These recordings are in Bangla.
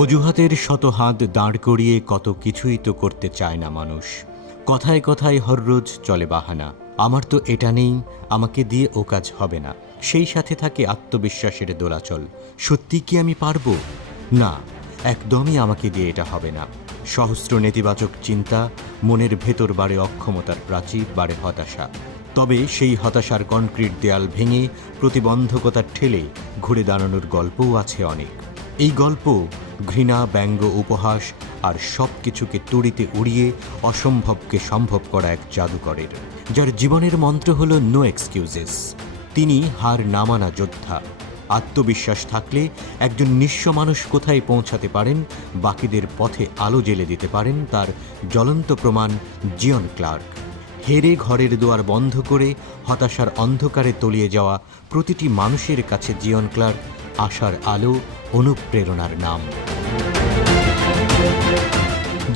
অজুহাতের শত হাত দাঁড় করিয়ে কত কিছুই তো করতে চায় না মানুষ। কথায় কথায় হররোজ চলে বাহানা, আমার তো এটা নেই, আমাকে দিয়ে ও কাজ হবে না। সেই সাথে থাকে আত্মবিশ্বাসের দোলাচল, সত্যি কি আমি পারবো? না, একদমই আমাকে দিয়ে এটা হবে না। সহস্র নেতিবাচক চিন্তা, মনের ভেতর বাড়ে অক্ষমতার প্রাচীর, বাড়ে হতাশা। তবে সেই হতাশার কনক্রিট দেয়াল ভেঙে প্রতিবন্ধকতার ঠেলে ঘুরে দাঁড়ানোর গল্পও আছে অনেক। এই গল্প ঘৃণা, ব্যঙ্গ, উপহাস আর সব কিছুকে তুড়িতে উড়িয়ে অসম্ভবকে সম্ভব করা এক জাদুকরের, যার জীবনের মন্ত্র হলো নো এক্সকিউজেস। তিনি হার না মানা যোদ্ধা। আত্মবিশ্বাস থাকলে একজন নিঃস্ব মানুষ কোথায় পৌঁছাতে পারেন, বাকিদের পথে আলো জ্বেলে দিতে পারেন, তার জ্বলন্ত প্রমাণ জিয়ন ক্লার্ক। হেরে ঘরের দুয়ার বন্ধ করে হতাশার অন্ধকারে তলিয়ে যাওয়া প্রতিটি মানুষের কাছে জিয়ন ক্লার্ক আশার আলো, অনুপ্রেরণার নাম।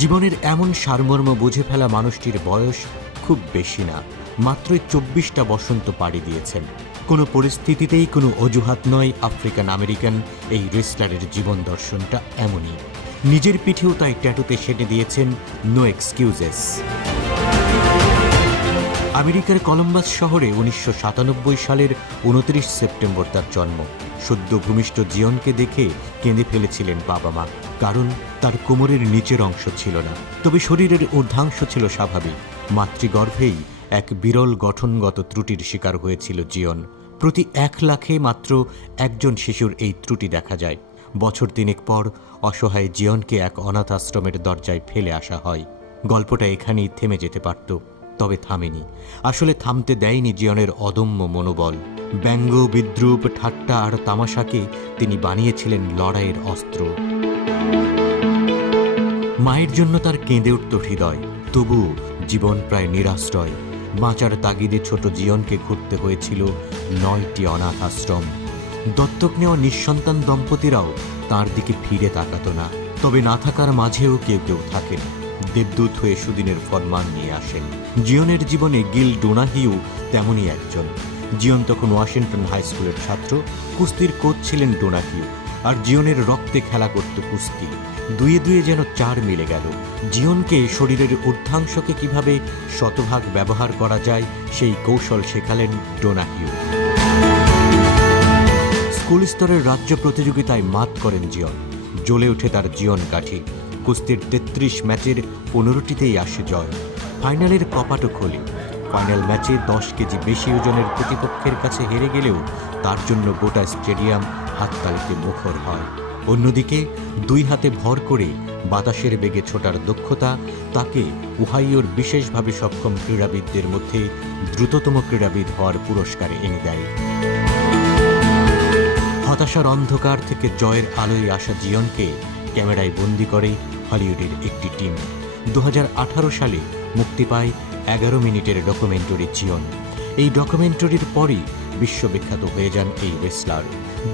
জীবনের এমন সারমর্ম বুঝে ফেলা মানুষটির বয়স খুব বেশি না, মাত্রই 24টা বসন্ত পাড়ি দিয়েছেন। কোনো পরিস্থিতিতেই কোনো অজুহাত নয় আফ্রিকান আমেরিকান এই রেসলারের জীবন দর্শনটা এমনই। নিজের পিঠেও তাই ট্যাটুতে সেটে দিয়েছেন নো এক্সকিউজেস। আমেরিকার কলম্বাস শহরে 1997 সালের 29 সেপ্টেম্বর তার জন্ম। সদ্য ভূমিষ্ঠ জিয়নকে দেখে কেঁদে ফেলেছিলেন বাবা মা, কারণ তার কোমরের নিচের অংশ ছিল না, তবে শরীরের ঊর্ধ্বাংশ ছিল স্বাভাবিক। মাতৃগর্ভেই এক বিরল গঠনগত ত্রুটির শিকার হয়েছিল জিয়ন। প্রতি 1 লাখে মাত্র একজন শিশুর এই ত্রুটি দেখা যায়। বছর 3 পর অসহায় জিয়নকে এক অনাথ আশ্রমের দরজায় ফেলে আসা হয়। গল্পটা এখানেই থেমে যেতে পারত, তবে থামেনি। আসলে থামতে দেয়নি জিয়নের অদম্য মনোবল। ব্যঙ্গ, বিদ্রূপ, ঠাট্টা আর তামাশাকে তিনি বানিয়েছিলেন লড়াইয়ের অস্ত্র। মায়ের জন্য তার কেঁদে উঠত হৃদয়, তবু জীবন প্রায় নিরাশ্রয়। বাঁচার তাগিদে ছোট জিয়নকে ঘুরতে হয়েছিল 9টি অনাথ আশ্রম। দত্তক নেওয়া নিঃসন্তান দম্পতিরাও তার দিকে ফিরে তাকাতো না। তবে না থাকার মাঝেও কেউ কেউ থাকেন, দেবদূত হয়ে সুদিনের ফরমান নিয়ে আসেন। জিয়নের জীবনে গিল ডোনাহিউ তেমনই একজন। জিয়ন তখন ওয়াশিংটন হাই স্কুলের ছাত্র। কুস্তির কোচ ছিলেন ডোনাহিউ, আর জিয়নের রক্তে খেলা করত কুস্তি। দুয়ে দুয়ে যেন 4 মিলে গেল। জিয়নকে শরীরের ঊর্ধ্বাংশকে কিভাবে শতভাগ ব্যবহার করা যায় সেই কৌশল শেখালেন ডোনাহিউ। স্কুল স্তরের রাজ্য প্রতিযোগিতায় মাত করেন জিয়ন। জ্বলে ওঠে তার জীবন কাঠি। কুস্তির 33 ম্যাচের 15টিতেই আসে জয়। ফাইনালের কপাটও খোলে। ফাইনাল ম্যাচে 10 কেজি বেশি ওজনের প্রতিপক্ষের কাছে হেরে গেলেও তার জন্য গোটা স্টেডিয়াম হাততালিতে মুখর হয়। অন্যদিকে 2 হাতে ভর করে বাতাসের বেগে ছোটার দক্ষতা তাকে ওহাইওর বিশেষভাবে সক্ষম ক্রীড়াবিদদের মধ্যে দ্রুততম ক্রীড়াবিদ হওয়ার পুরস্কারে এনে দেয়। হতাশার অন্ধকার থেকে জয়ের আলোয় আসা জিয়নকে ক্যামেরায় বন্দি করে হলিউডের একটি টিম। 2018 সালে মুক্তি পায় 11 মিনিটের ডকুমেন্টারি জিয়ন। এই ডকুমেন্টারির পরই বিশ্ববিখ্যাত হয়ে যান এই রেসলার।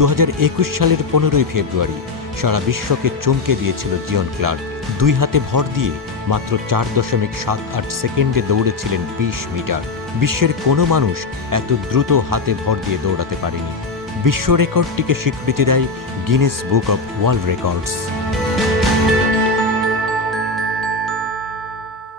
2021 সালের 15ই ফেব্রুয়ারি সারা বিশ্বকে চমকে দিয়েছিল জিয়ন ক্লার্ক। 2 হাতে ভর দিয়ে মাত্র 4.78 সেকেন্ডে দৌড়েছিলেন 20 মিটার। বিশ্বের কোনো মানুষ এত দ্রুত হাতে ভর দিয়ে দৌড়াতে পারেনি। বিশ্ব রেকর্ডটিকে স্বীকৃতি দেয় Guinness book of world records.